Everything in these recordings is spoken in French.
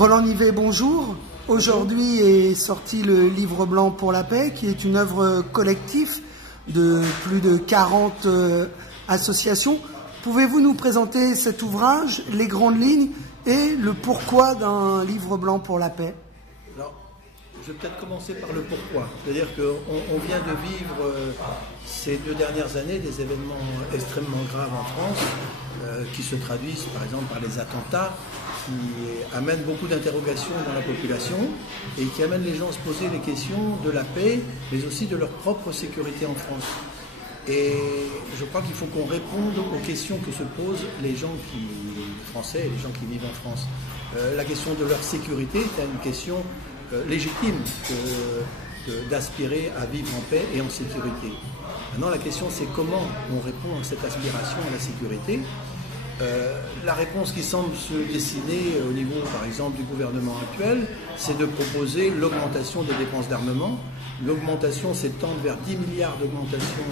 Roland Nivet, bonjour. Aujourd'hui est sorti le Livre blanc pour la paix, qui est une œuvre collective de plus de 40 associations. Pouvez-vous nous présenter cet ouvrage, les grandes lignes et le pourquoi d'un livre blanc pour la paix? Alors, je vais peut-être commencer par le pourquoi. C'est-à-dire qu'on vient de vivre ces 2 dernières années des événements extrêmement graves en France, qui se traduisent par exemple par les attentats, qui amènent beaucoup d'interrogations dans la population et qui amènent les gens à se poser les questions de la paix, mais aussi de leur propre sécurité en France. Et je crois qu'il faut qu'on réponde aux questions que se posent les gens français et les gens qui vivent en France. La question de leur sécurité est une question légitime d'aspirer à vivre en paix et en sécurité. Maintenant, la question, c'est comment on répond à cette aspiration à la sécurité. La réponse qui semble se dessiner au niveau, par exemple, du gouvernement actuel, c'est de proposer l'augmentation des dépenses d'armement. L'augmentation s'étend vers 10 milliards d'augmentation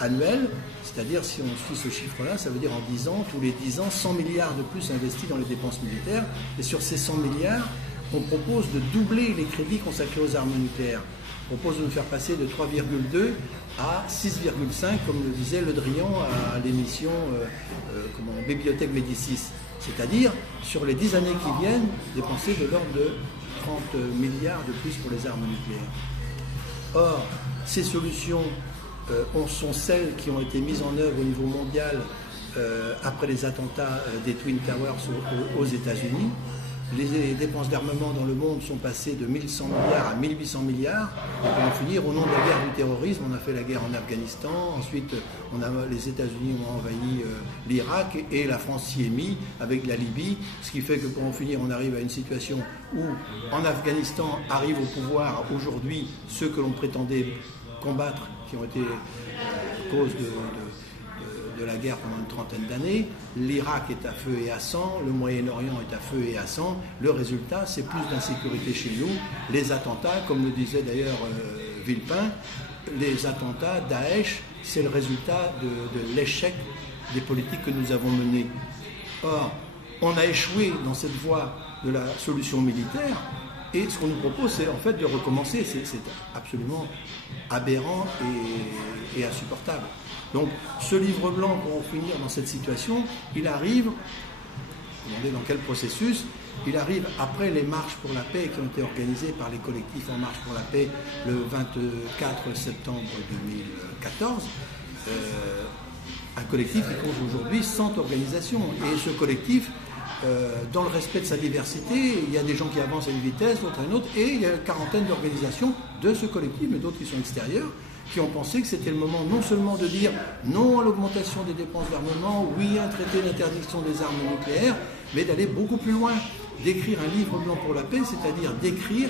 annuelle, c'est-à-dire, si on suit ce chiffre-là, ça veut dire en 10 ans, tous les 10 ans, 100 milliards de plus investis dans les dépenses militaires. Et sur ces 100 milliards, on propose de doubler les crédits consacrés aux armes nucléaires. On propose de nous faire passer de 3,2 à 6,5, comme le disait Le Drian à l'émission Bibliothèque Médicis. C'est-à-dire, sur les 10 années qui viennent, dépenser de l'ordre de 30 milliards de plus pour les armes nucléaires. Or, ces solutions sont celles qui ont été mises en œuvre au niveau mondial après les attentats des Twin Towers aux États-Unis. Les dépenses d'armement dans le monde sont passées de 1100 milliards à 1800 milliards. Et pour en finir, au nom de la guerre du terrorisme, on a fait la guerre en Afghanistan. Ensuite, les États-Unis ont envahi l'Irak et la France s'y est mise avec la Libye. Ce qui fait que pour en finir, on arrive à une situation où, en Afghanistan, arrivent au pouvoir aujourd'hui ceux que l'on prétendait combattre, qui ont été cause de la guerre pendant une trentaine d'années. L'Irak est à feu et à sang, le Moyen-Orient est à feu et à sang. Le résultat, c'est plus d'insécurité chez nous. Les attentats, comme le disait d'ailleurs Villepin, les attentats, Daesh, c'est le résultat de l'échec des politiques que nous avons menées. Or, on a échoué dans cette voie de la solution militaire, et ce qu'on nous propose, c'est en fait de recommencer. C'est absolument aberrant et insupportable. Donc, ce livre blanc, pour en finir dans cette situation, il arrive, vous vous demandez dans quel processus, il arrive après les marches pour la paix qui ont été organisées par les collectifs En Marche pour la paix le 24 septembre 2014. Un collectif qui compte aujourd'hui 100 organisations. Et ce collectif, dans le respect de sa diversité, il y a des gens qui avancent à une vitesse, d'autres à une autre, et il y a une quarantaine d'organisations de ce collectif, mais d'autres qui sont extérieures, qui ont pensé que c'était le moment non seulement de dire non à l'augmentation des dépenses d'armement, oui à un traité d'interdiction des armes nucléaires, mais d'aller beaucoup plus loin, d'écrire un livre blanc pour la paix, c'est-à-dire d'écrire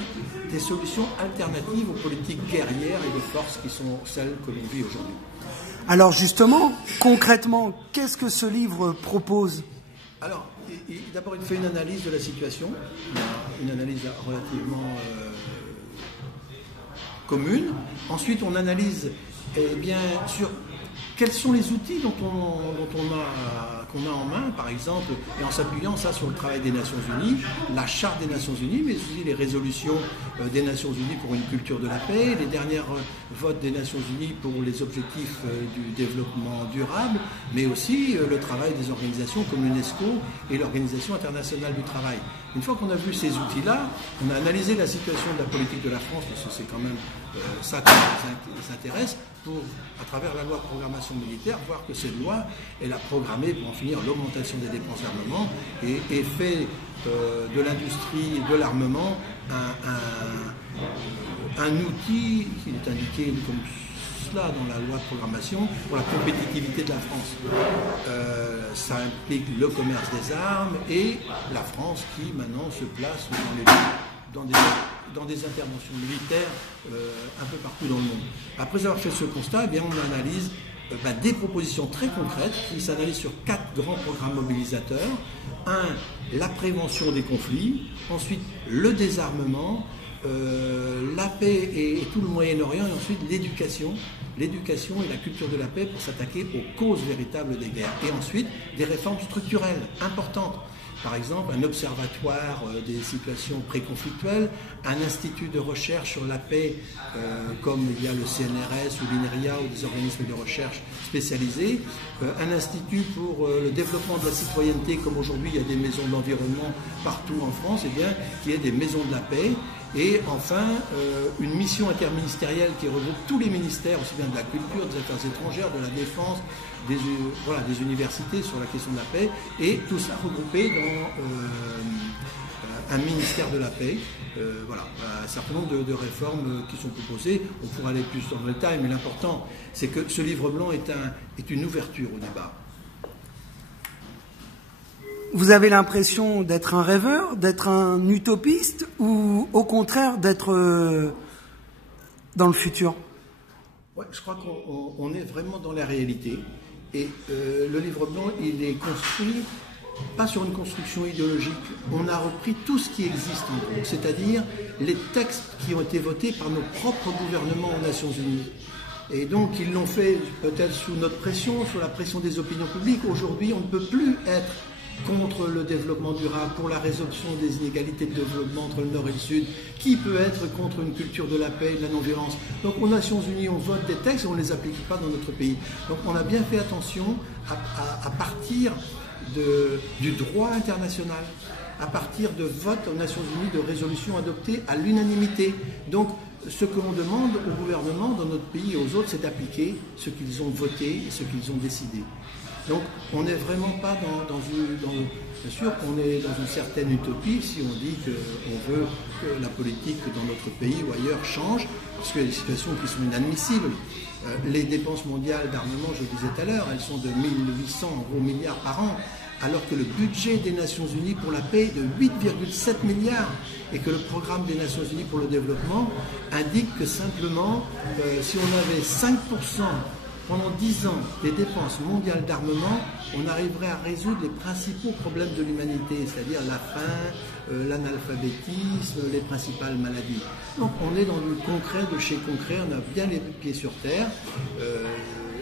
des solutions alternatives aux politiques guerrières et de force qui sont celles que l'on vit aujourd'hui. Alors justement, concrètement, qu'est-ce que ce livre propose? Alors, d'abord, il fait une analyse de la situation, une analyse relativement commune. Ensuite, on analyse sur quels sont les outils qu'on a en main, par exemple, et en s'appuyant ça sur le travail des Nations Unies, la Charte des Nations Unies, mais aussi les résolutions des Nations Unies pour une culture de la paix, les dernières votes des Nations Unies pour les objectifs du développement durable, mais aussi le travail des organisations comme l'UNESCO et l'Organisation internationale du travail. Une fois qu'on a vu ces outils-là, on a analysé la situation de la politique de la France, parce que c'est quand même ça qui nous intéresse, pour, à travers la loi de programmation militaire, voir que cette loi, elle a programmé, pour en finir, l'augmentation des dépenses d'armement et fait de l'industrie de l'armement un outil qui est indiqué comme cela dans la loi de programmation pour la compétitivité de la France. Ça implique le commerce des armes et la France qui maintenant se place dans des interventions militaires un peu partout dans le monde. Après avoir fait ce constat, on analyse des propositions très concrètes qui s'analysent sur 4 grands programmes mobilisateurs. La prévention des conflits, ensuite le désarmement, la paix et tout le Moyen-Orient, et ensuite l'éducation et la culture de la paix pour s'attaquer aux causes véritables des guerres. Et ensuite, des réformes structurelles importantes. par exemple un observatoire des situations préconflictuelles, un institut de recherche sur la paix comme il y a le CNRS ou l'INRIA ou des organismes de recherche spécialisés, un institut pour le développement de la citoyenneté comme aujourd'hui il y a des maisons de l'environnement partout en France, et bien qu'il y ait des maisons de la paix. Et enfin, une mission interministérielle qui regroupe tous les ministères, aussi bien de la culture, des affaires étrangères, de la défense, des universités sur la question de la paix, et tout ça regroupé dans un ministère de la paix. Un certain nombre de réformes qui sont proposées. On pourra aller plus dans le détail, mais l'important, c'est que ce livre blanc est une ouverture au débat. Vous avez l'impression d'être un rêveur, d'être un utopiste, ou au contraire d'être dans le futur? Ouais, je crois qu'on est vraiment dans la réalité. Et le livre blanc, il est construit pas sur une construction idéologique. On a repris tout ce qui existe en gros, c'est-à-dire les textes qui ont été votés par nos propres gouvernements aux Nations Unies. Et donc ils l'ont fait peut-être sous notre pression, sous la pression des opinions publiques. Aujourd'hui, on ne peut plus être contre le développement durable, pour la résolution des inégalités de développement entre le Nord et le Sud. Qui peut être contre une culture de la paix et de la non-violence? Donc aux Nations Unies, on vote des textes et on ne les applique pas dans notre pays. Donc on a bien fait attention à partir du droit international, à partir de votes aux Nations Unies, de résolutions adoptées à l'unanimité. Donc ce que l'on demande au gouvernement dans notre pays et aux autres, c'est d'appliquer ce qu'ils ont voté et ce qu'ils ont décidé. Donc on n'est vraiment pas bien sûr qu'on est dans une certaine utopie si on dit qu'on veut que la politique dans notre pays ou ailleurs change, parce qu'il y a des situations qui sont inadmissibles. Les dépenses mondiales d'armement, je le disais tout à l'heure, elles sont de 1800 milliards par an, alors que le budget des Nations Unies pour la paix est de 8,7 milliards et que le programme des Nations Unies pour le développement indique que simplement, si on avait 5% pendant 10 ans des dépenses mondiales d'armement, on arriverait à résoudre les principaux problèmes de l'humanité, c'est-à-dire la faim, l'analphabétisme, les principales maladies. Donc on est dans du concret de chez concret, on a bien les pieds sur terre,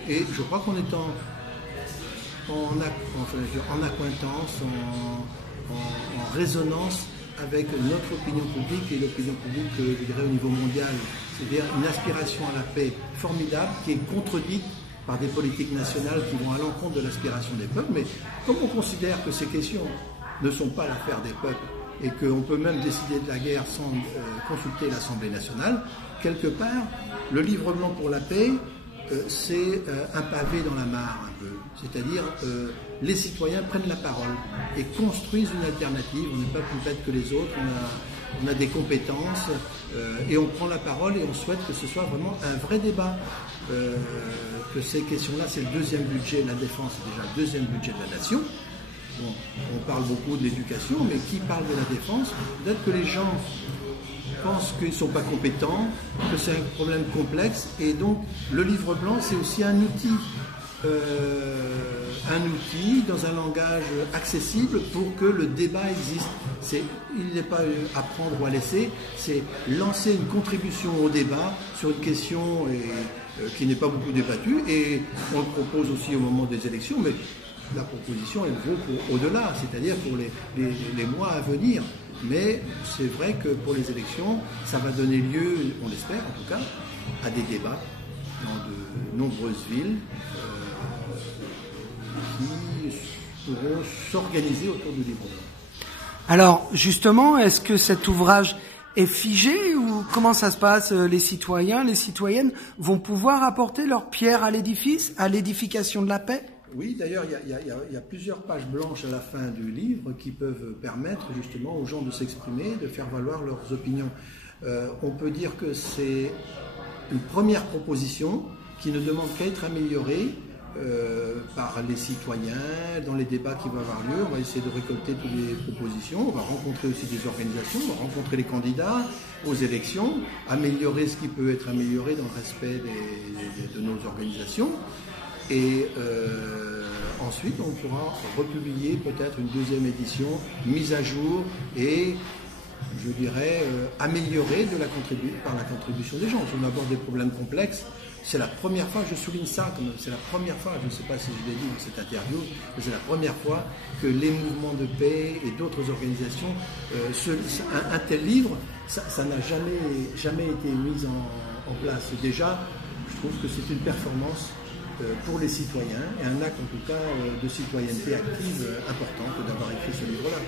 et je crois qu'on est en accointance, en résonance avec notre opinion publique et l'opinion publique, je dirais, au niveau mondial. C'est-à-dire une aspiration à la paix formidable qui est contredite par des politiques nationales qui vont à l'encontre de l'aspiration des peuples. Mais comme on considère que ces questions ne sont pas l'affaire des peuples et qu'on peut même décider de la guerre sans consulter l'Assemblée nationale, quelque part, le livre blanc pour la paix, c'est un pavé dans la mare un peu. C'est-à-dire les citoyens prennent la parole et construisent une alternative. On n'est pas plus bête que les autres, on a des compétences et on prend la parole et on souhaite que ce soit vraiment un vrai débat. Que ces questions-là, c'est le deuxième budget, la défense c'est déjà le deuxième budget de la nation. Bon, on parle beaucoup de l'éducation, mais qui parle de la défense? Peut-être que les gens pensent qu'ils ne sont pas compétents, que c'est un problème complexe, et donc le livre blanc c'est aussi un outil dans un langage accessible pour que le débat existe. Il n'est pas à prendre ou à laisser, c'est lancer une contribution au débat sur une question qui n'est pas beaucoup débattue, et on le propose aussi au moment des élections, mais la proposition elle vaut pour au-delà, c'est-à-dire pour les mois à venir. Mais c'est vrai que pour les élections, ça va donner lieu, on l'espère en tout cas, à des débats dans de nombreuses villes qui pourront s'organiser autour du livre blanc. Alors justement, est-ce que cet ouvrage est figé ou comment ça se passe? Les citoyens, les citoyennes vont pouvoir apporter leur pierre à l'édifice, à l'édification de la paix? Oui, d'ailleurs, il y a plusieurs pages blanches à la fin du livre qui peuvent permettre justement aux gens de s'exprimer, de faire valoir leurs opinions. On peut dire que c'est une première proposition qui ne demande qu'à être améliorée par les citoyens, dans les débats qui vont avoir lieu. On va essayer de récolter toutes les propositions, on va rencontrer aussi des organisations, on va rencontrer les candidats aux élections, améliorer ce qui peut être amélioré dans le respect de nos organisations. Et ensuite, on pourra republier peut-être une deuxième édition, mise à jour et, je dirais, améliorée par la contribution des gens. Si on aborde des problèmes complexes, c'est la première fois, je souligne ça, c'est la première fois, je ne sais pas si je l'ai dit dans cette interview, mais c'est la première fois que les mouvements de paix et d'autres organisations, un tel livre, ça n'a jamais été mis en place. Déjà, je trouve que c'est une performance pour les citoyens et un acte en tout cas de citoyenneté active importante d'avoir écrit ce livre-là.